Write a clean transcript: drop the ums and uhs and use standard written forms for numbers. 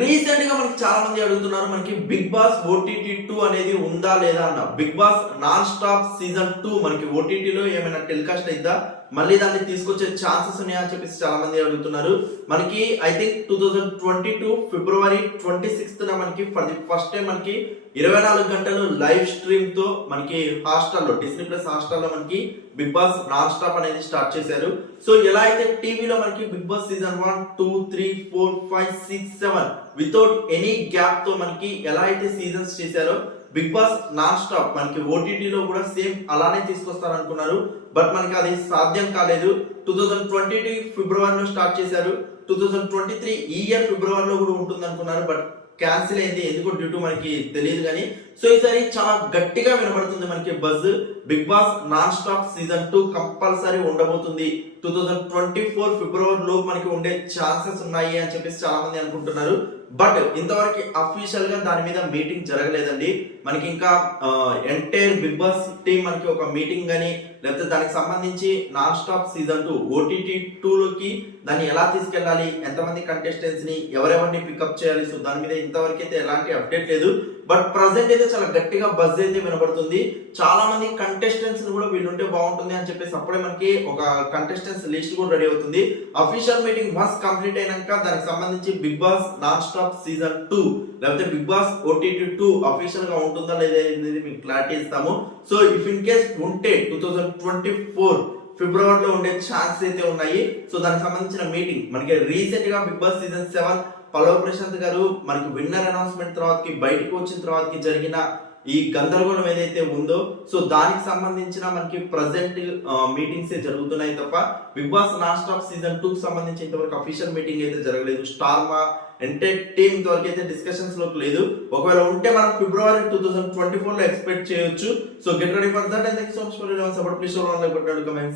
Recent గా మనకి చాలా మంది అడుగుతున్నారు, మనకి బిగ్ బాస్ ఓటీటీ 2 అనేది ఉందా లేదా అన్న. Bigg Boss non stop season 2 మనకి ఓటీటీలో ఏమైనా టెలికాస్ట్ అయిద్దా, మళ్ళీ దాన్ని తీసుకొచ్చే ఛాన్సెస్ ఉన్నాయా అని చెప్పేసి చాలా మంది అడుగుతున్నారు. మనకి ఐ థింక్ 2022 ఫిబ్రవరి 26th మనకి ఫర్ ది ఫస్ట్ టైం మనకి 24 గంటలు లైవ్ స్ట్రీమ్ తో మనకి హాస్టల్లో డిస్నీ ప్లస్ హాస్టల్లో మనకి బిగ్ బాస్ నాన్ స్టాప్ అనేది స్టార్ట్ చేశారు. సో ఎలా అయితే టీవీలో మనకి Bigg Boss season 1, 2, 3, 4, 5, 6, 7 without any gap తో మనకి ఎలా అయితే సీజన్స్ చేశారో బిగ్ బాస్ నాన్ స్టాప్ మనకి ఓటీటీలో కూడా సేమ్ అలానే తీసుకొస్తారు అనుకున్నారు. బట్ మనకి అది సాధ్యం కాలేదు. 2022 ఫిబ్రవరిలో స్టార్ట్ చేశారు. 2023 ఈ ఇయర్ ఫిబ్రవరిలో కూడా ఉంటుంది అనుకున్నారు. బట్ క్యాన్సిల్ అయింది, ఎందుకో డ్యూ టు మనకి తెలియదు కానీ. సో ఈసారి చాలా గట్టిగా వినబడుతుంది మనకి buzz. Bigg Boss non stop season 2 compulsory ఉండబోతుంది. 2024 ఫిబ్రవరి లోపు మనకి ఉండే ఛాన్సెస్ ఉన్నాయి అని చెప్పేసి చాలా మంది అనుకుంటున్నారు. బట్ ఇంతవరకు అఫీషియల్ గా దాని మీద మీటింగ్ జరగలేదండి. మనకి ఇంకా ఎంటైర్ బిగ్ బాస్ టీం మనకి ఒక మీటింగ్ గానీ లేకపోతే దానికి సంబంధించి నాన్ స్టాప్ సీజన్ 2 ఓటీటీ 2 లోకి దాన్ని ఎలా తీసుకెళ్ళాలి, ఎంతమంది కంటెస్టెంట్స్ ని ఎవరెవరిని పికప్ చేయాలి, సో దాని మీద ఇంతవరకు అయితే ఎలాంటి అప్డేట్ లేదు. బట్ ప్రజెంట్ అయితే చాలా గట్టిగా బజ్ అయితే వినబడుతుంది. చాలా మంది కంటెస్టెంట్స్ కూడా వీళ్ళుంటే బాగుంటుంది అని చెప్పేసి అప్పుడే మనకి ఒక కంటెస్టెంట్స్ లిస్ట్ కూడా రెడీ అవుతుంది. అఫీషియల్ మీటింగ్ వన్స్ కంప్లీట్ అయినాక దానికి సంబంధించి Bigg Boss non stop season 2 లేకపోతే బిగ్ బాస్ ఓటీటీ 2 అఫీషియల్ గా ఉంటుందా లేదా అనేది మీకు క్లారిటీ ఇస్తాము. సో ఇఫ్ ఇన్ కేస్ ఉంటే 2024 ఫిబ్రవరిలో ఉండే ఛాన్స్ అయితే ఉన్నాయి. సో దానికి సంబంధించిన మీటింగ్ మనకి రీసెంట్ గా బిగ్ బాస్ సీజన్ 7 పల్లవ్ ప్రశాంత్ గారు మనకి విన్నర్ అనౌన్స్మెంట్ తర్వాతకి బయటకు వచ్చిన తర్వాతకి జరిగిన ఈ గందరగోళం ఏదైతే ఉందో సో దానికి సంబంధించిన మనకి ప్రజెంట్ మీటింగ్స్ జరుగుతున్నాయి తప్ప Bigg Boss non stop season 2 కి సంబంధించి ఇంతవరకు అఫీషియల్ మీటింగ్ అయితే జరగలేదు. స్టార్మా ఎంటైర్ టీమ్ ఇంతవరకు అయితే డిస్కషన్స్ లోకి లేదు. ఒకవేళ ఉంటే మనం ఫిబ్రవరి 2024 లో ఎక్స్పెక్ట్ చేయొచ్చు. So get ready for that and thanks so much for your support. Please show like button, comments.